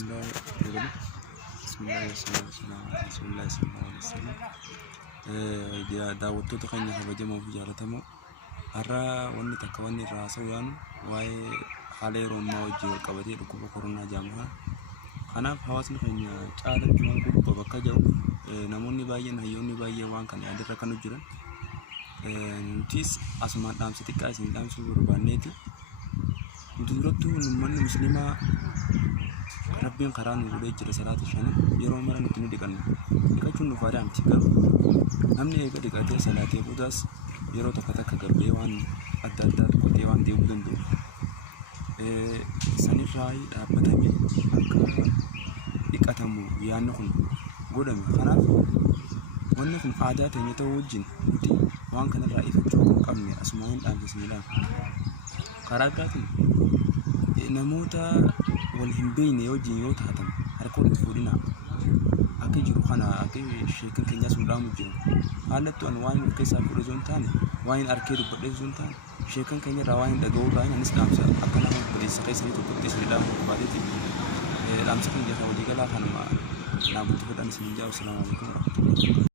Bismillah, Bismillah, Bismillah, sallallahu alaihi wasallam. Dia daawwattoota keenya kabajamoo fi jaallatamoo har'a wanni takka wanni irraa haasa'uudhaan waa'ee haala yeroo ammaa wajjin wal qabatee dhukkuba koronaa jedhamu. Kanaaf hawaasni keenya caalatti waan guddaa bakka jiru namoonni baay'een hayyoonni baay'een waan kana yaadirra kan jiran nutis asumaan dhaamsa xiqqaa isin dhaamsuu barbaanneeti. Durattuu uummanni musliimaa Rabbiin karaa nu godhee jira salaata shanii yeroo mara nuti ni dhiqanna. Dhiqachuun nu faayidaa miti garuu namni eega dhiqatee salaatee boodas yeroo takka takka gabbee waan adda addaa tuqatee waan deemuu danda'u. Sanirraa dhaabbatamee akka dhiqatamu yaadni kun godhame. Kanaaf wanni kun aadaa teenya ta'uu wajjin nuti waan kanarraa ifachuu hin qabne asumaan hin dhaabsisnedhaan. Karaa biraatiin namoota wal hin beekne wajjin yoo taatan harka wal fuudhinaa akka jiru kana akka sheekan keenya suudhaamu jiru haalatti waan of keessaa fuudhee osoo hin taane waan harkee dubbadhee osoo hin taane sheekan keenya irraa waan dhaga'uu irraa anis dhaamsa akka nama obboleessa keessanii tokkotti isin dhaamu barbaadeeti dhaamsa keenya irraa walii galaa kanuma naa bultii fedhan isin jaa. Wasalaamu alaikum warahmatullahi.